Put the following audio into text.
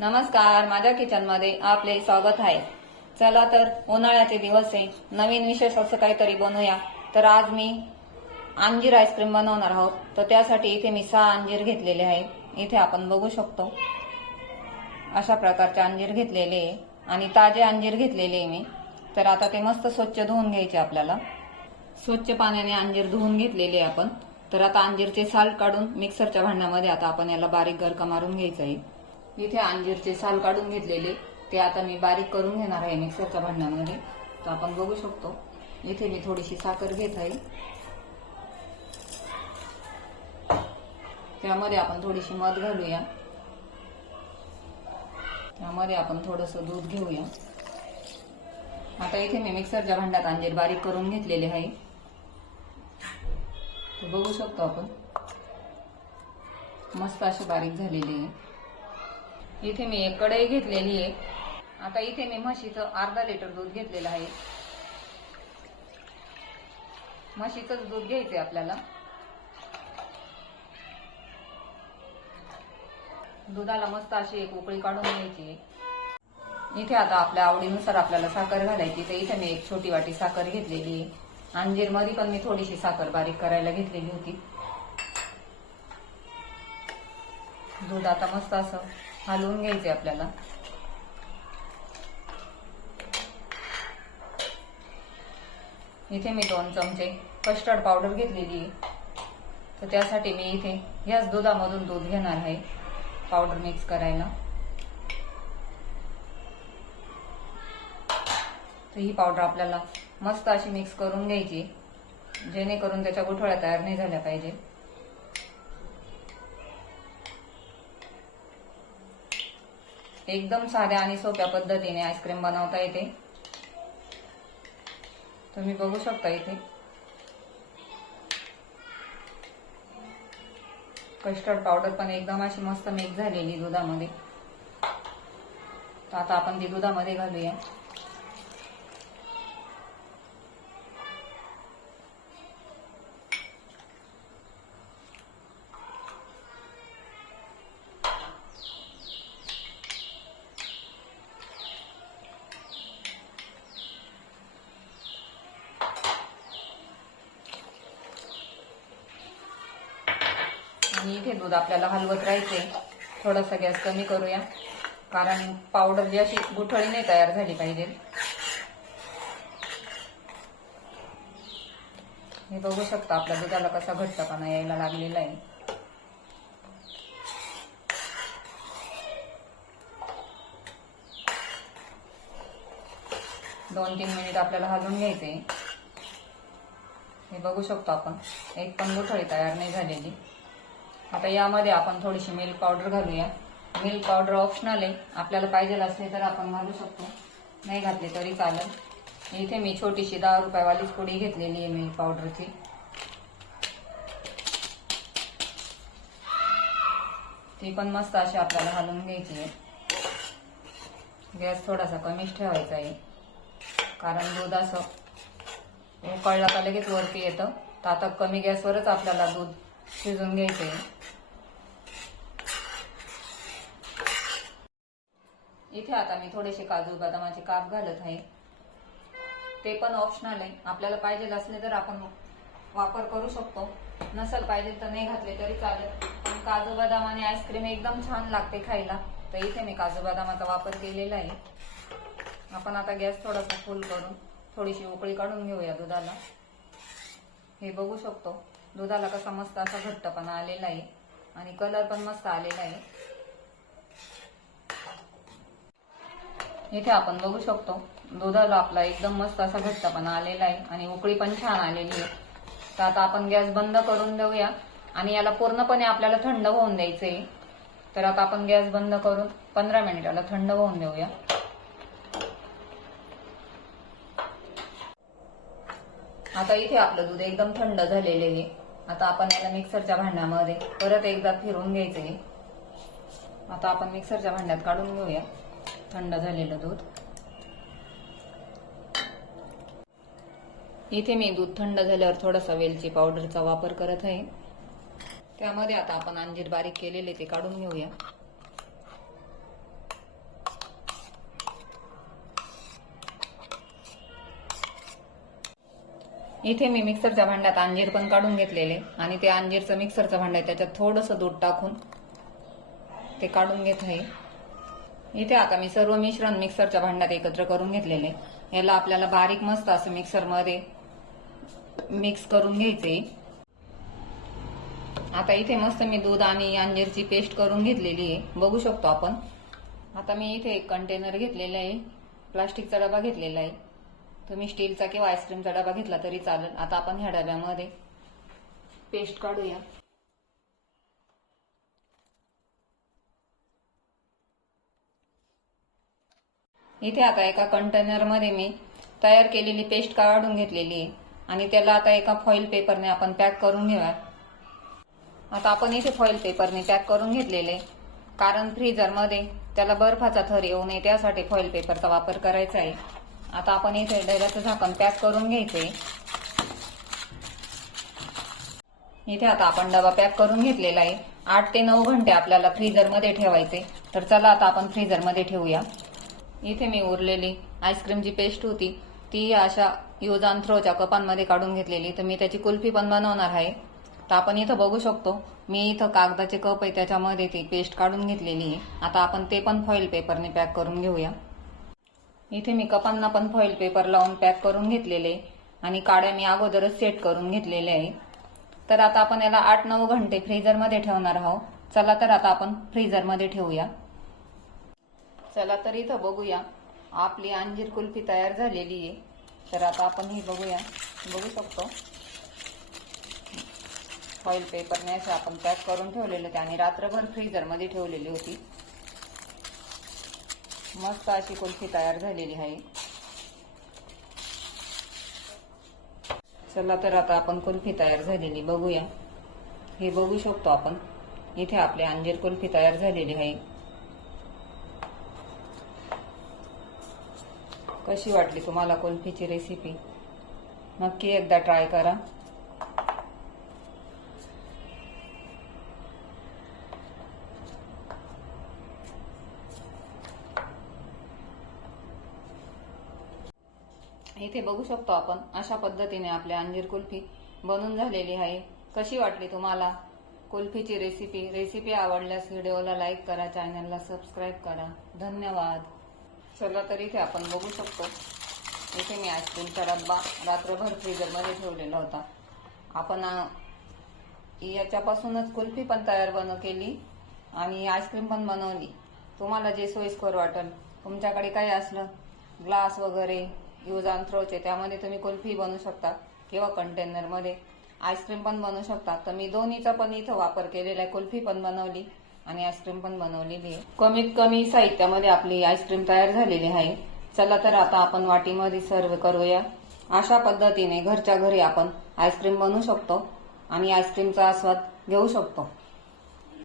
नमस्कार, माझ्या किचनमध्ये आपले स्वागत आहे। चला तर उन्हाळ्याचे दिवस आहे, नवीन विशेष असं काहीतरी बनवूया। तर आज मी अंजीर आईस्क्रीम बनवणार आहोत। तर त्यासाठी इथे मी 6 अंजीर घेतलेले आहे। इथे आपण बघू शकतो अशा प्रकारचे अंजीर घेतलेले आहे आणि ताजे अंजीर घेतलेले आहे मी। तर आता ते मस्त स्वच्छ धुवून घ्यायचे आपल्याला। स्वच्छ पाण्याने अंजीर धुवून घेतलेले आपण। तर आता अंजीरचे साल काढून मिक्सरच्या भांड्यामध्ये आता आपण याला बारीक गरका मारून घ्यायचा आहे। इथे अंजीरचे साल काढून घेतलेले ते आता मी बारीक करून घेणार आहे मिक्सरच्या भांड्यामध्ये। तर आपण बघू शकतो इथे मी थोडीशी साखर घेत आहे, त्यामध्ये आपण थोडीशी मध घालूया, त्यामध्ये आपण थोडंसं दूध घेऊया। आता इथे मी मिक्सरच्या भांड्यात अंजीर बारीक करून घेतलेले आहे। तर बघू शकतो आपण मस्त अशी बारीक झालेली आहे। इथे मी एक कढई घेतलेली आहे। आता इथे मी म्हशीचं अर्धा लिटर दूध घेतलेलं आहे। म्हशीचंच दूध घ्यायचंय आपल्याला। दुधाला मस्त अशी एक उकळी काढून घ्यायची। इथे आता आपल्या आवडीनुसार आपल्याला साखर घालायची। तर इथे मी एक छोटी वाटी साखर घेतलेली आहे। अंजीर मध्ये पण मी थोडीशी साखर बारीक करायला घेतलेली होती। दूध आता मस्त असं हलवून घ्यायचे आपल्याला। इथे मी 2 चमचे कस्टर्ड पावडर घेतलेली आहे। तर त्यासाठी मी इथे याच दुधामधून दूध घेणार आहे पावडर मिक्स करायला। तर ही पावडर आपल्याला मस्त अशी मिक्स करून घ्यायची, जेणेकरून त्याच्या गुठळ्या तयार नाही झाल्या पाहिजे। एकदम साध्या आणि सोप्या पद्धतीने आईस्क्रीम बनवता येते। तुम्ही बघू शकता इथे कस्टर्ड पावडर पण एकदम अशी मस्त मिक्स झालेली दुधामध्ये। तर आता आपण ती दुधामध्ये घालूया। आणि इथे दूध आपल्याला हलवत राहायचे। थोडासा गॅस कमी करूया, कारण पावडर जी अशी गुठळी नाही तयार झाली पाहिजे। हे बघू शकता आपल्या दुधाला कसा घट्टपणा यायला लागलेला आहे। दोन 3 मिनिट आपल्याला हलवून घ्यायचे। हे बघू शकतो आपण एक पण गुठळी तयार नाही झालेली। आता यामध्ये आपण थोडीशी मिल्क पावडर घालूया। मिल्क पावडर ऑप्शनल आहे, आपल्याला पाहिजे असले तर आपण घालू शकतो, नाही घातली तरी चालेल। इथे मी छोटीशी 10 रुपयावालीच पुडी घेतलेली आहे मिल्क पावडरची। ती पण मस्त अशी आपल्याला हलवून घ्यायची आहे। गॅस थोडासा कमीच ठेवायचा आहे, कारण दूध असं उकळलं का लगेच वरती येतं। तर आता कमी गॅसवरच आपल्याला दूध शिजून घ्यायचंय। इथे आता मी थोडेसे काजू बदामाचे काप घालत आहे। ते पण ऑप्शनल आहे, आपल्याला पाहिजे असले तर आपण वापर करू शकतो, नसेल पाहिजे तर नाही घातले तरी चालेल। पण काजू बदामाने आईस्क्रीम एकदम छान लागते खायला। तर इथे मी काजू बदामाचा वापर केलेला आहे। आपण आता गॅस थोडासा फुल करून थोडीशी उकळी काढून घेऊया दुधाला। हे बघू शकतो दुधाला कसा मस्त असा घट्टपणा आलेला आहे आणि कलर पण मस्त आलेला आहे। इथे आपण बघू शकतो दुधाला आपला एकदम मस्त असा घट्टपणा आलेला आहे आणि उकळी पण छान आलेली आहे। तर आता आपण गॅस बंद करून देऊया आणि याला पूर्णपणे आपल्याला थंड होऊन द्यायचंय। तर आता आपण गॅस बंद करून 15 मिनिटाला थंड होऊन देऊया। आता इथे आपलं दूध एकदम थंड झालेले आहे। आता आपण याला मिक्सरच्या भांड्यामध्ये परत एकदा फिरवून घ्यायचंय। आता आपण मिक्सरच्या भांड्यात काढून घेऊया थंड झालेलं दूध। इथे मी दूध थंड झाल्यावर थोडासा वेलची पावडरचा वापर करत आहे। त्यामध्ये आता आपण अंजीर बारीक केलेले ते काढून घेऊया। इथे मी मिक्सरच्या भांड्यात अंजीर पण काढून घेतलेले आणि ते अंजीरचं मिक्सरचं भांड आहे त्याच्यात थोडंसं दूध टाकून ते काढून घेत आहे. इथे आता मी सर्व मिश्रण मिक्सरच्या भांड्यात एकत्र करून घेतलेले. याला आपल्याला बारीक मस्त असं मिक्सरमध्ये मिक्स करून घ्यायचे. आता इथे मस्त मी दूध आणि अंजीरची पेस्ट करून घेतलेली आहे, बघू शकतो आपण. आता मी इथे एक कंटेनर घेतलेला आहे, प्लास्टिकचा डबा घेतलेला आहे. तुम्ही स्टीलचा किंवा आईस्क्रीमचा डबा घेतला तरी चालेल. आता आपण ह्या डब्यामध्ये पेस्ट काढूया. इथे आता एका कंटेनरमध्ये मी तयार केलेली पेस्ट काढून घेतलेली आहे आणि त्याला आता एका फॉइल पेपरने आपण पॅक करून घेऊया. आता आपण इथे फॉइल पेपरने पॅक करून घेतलेले, कारण फ्रीजरमध्ये त्याला बर्फाचा थर येऊ नये त्यासाठी फॉइल पेपरचा वापर करायचा आहे. आता आपण इथे डब्याचं झाकण पॅक करून घ्यायचे. इथे आता आपण डबा पॅक करून घेतलेला आहे. 8 ते 9 घंटे आपल्याला फ्रीजरमध्ये ठेवायचे. तर चला आता आपण फ्रीजरमध्ये ठेवूया. इथे मी उरलेली आईस्क्रीमची पेस्ट होती ती अशा यूज अँड थ्रोच्या कपांमध्ये काढून घेतलेली. तर मी त्याची कुल्फी पण बनवणार आहे. तर आपण इथं बघू शकतो मी इथं कागदाचे कप आहे त्याच्यामध्ये ती पेस्ट काढून घेतलेली आहे. आता आपण ते पण फॉइल पेपरने पॅक करून घेऊया. इथे मी कपांना पण फॉइल पेपर लावून पॅक करून घेतलेले आणि काड्या मी अगोदरच सेट करून घेतलेले आहे. तर आता आपण याला 8-9 घंटे फ्रीजरमध्ये ठेवणार आहोत. चला तर आता आपण फ्रीजरमध्ये ठेवूया. चला तर इथं बघूया आपली अंजीर कुल्फी तयार झालेली आहे. तर आता आपण ही बघूया, बघू शकतो फॉइल पेपरने असे आपण पॅक करून ठेवलेले होते आणि रात्रभर फ्रीजरमध्ये ठेवलेली होती. मस्त अशी कुल्फी तयार झालेली आहे. चला तर आता आपण कुल्फी तयार झालेली बघूया. हे बघू शकतो आपण इथे आपली अंजीर कुल्फी तयार झालेली आहे. कशी वाटली तुम्हाला कुल्फीची रेसिपी? नक्की एकदा ट्राय करा. इथे बघू शकतो आपण अशा पद्धतीने आपली अंजीर कुल्फी बनून झालेली आहे. कशी वाटली तुम्हाला कुल्फीची रेसिपी आवडल्यास व्हिडिओला लाईक करा, चॅनलला सबस्क्राईब करा. धन्यवाद. चला तर इथे आपण बघू शकतो इथे मी आईस्क्रीमचा डब्बा रात्रभर फ्रीजरमध्ये ठेवलेला होता. आपण याच्यापासूनच कुल्फी पण तयार केली आणि आईस्क्रीम पण बनवली. तुम्हाला जे सोयीस्कर वाटेल, तुमच्याकडे काही असलं ग्लास वगैरे यूज अँड थ्रोचे त्यामध्ये तुम्ही कुल्फी बनवू शकता किंवा कंटेनरमध्ये आईस्क्रीम पण बनवू शकता. तर मी दोन्हीचा पण इथं वापर केलेला आहे. कुल्फी पण बनवली आणि आईस्क्रीम पण बनवलेली आहे. कमीत कमी साहित्यामध्ये आपली आईस्क्रीम तयार झालेली आहे. चला तर आता आपण वाटीमध्ये सर्व करूया. अशा पद्धतीने घरच्या घरी आपण आईस्क्रीम बनवू शकतो आणि आईस्क्रीमचा आस्वाद घेऊ शकतो.